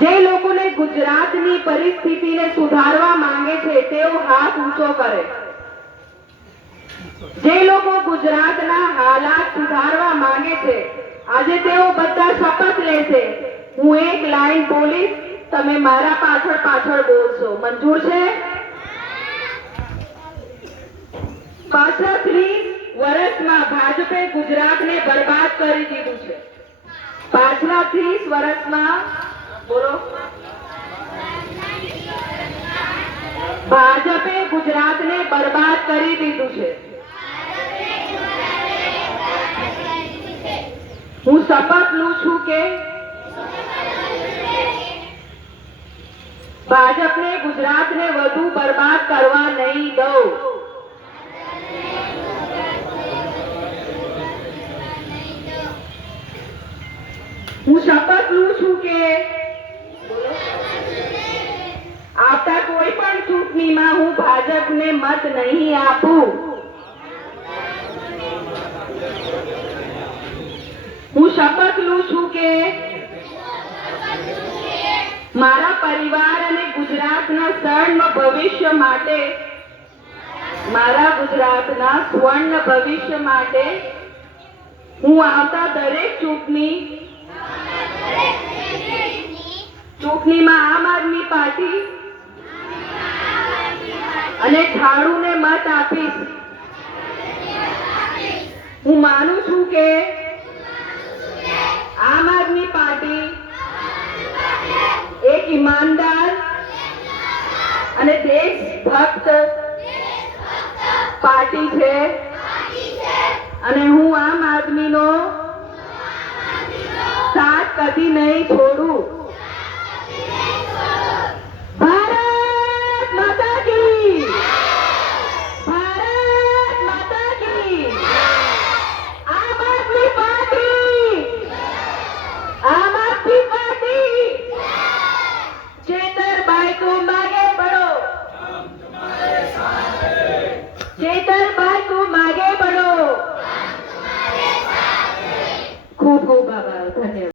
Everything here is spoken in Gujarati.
જે લોકોને ગુજરાતની પરિસ્થિતિને સુધારવા માંગે છે તેઓ હાથ ઊંચો કરે। જે લોકો ગુજરાતના હાલાત સુધારવા માંગે છે આજે તેઓ બધા શપથ લેશે। હું એક લાઈન બોલીશ, તમે મારા પાછળ પાછળ બોલશો। મંજૂર છે? પાછલા 30 વર્ષમાં ભાજપે ગુજરાતને બરબાદ કરી દીધું છે। પાછલા 30 વર્ષમાં બોલો, ભાજપે ગુજરાતને બરબાદ કરી દીધું છે। હું શપથ લઉં છું કે ભાજપને ગુજરાતને વધુ બરબાદ કરવા નહીં દઉં। હું શપથ લઉં છું કે આવતા કોઈ પણ ચૂંટણીમાં હું ભાજપને મત નહીં આપું। હું શપથ લઉં છું કે મારા પરિવાર અને ગુજરાતના સ્વર્ણ ભવિષ્ય માટે હું આવતા દરેક ચૂંટણીમાં આમ આદમી પાર્ટી અને ઝાડુને મત આપીશ। હું માનું છું કે આમ આદમી પાર્ટી એક ઈમાનદાર અને દેશભક્ત પાર્ટી છે અને હું આમ આદમીનો સાથ કદી નહીં છોડું।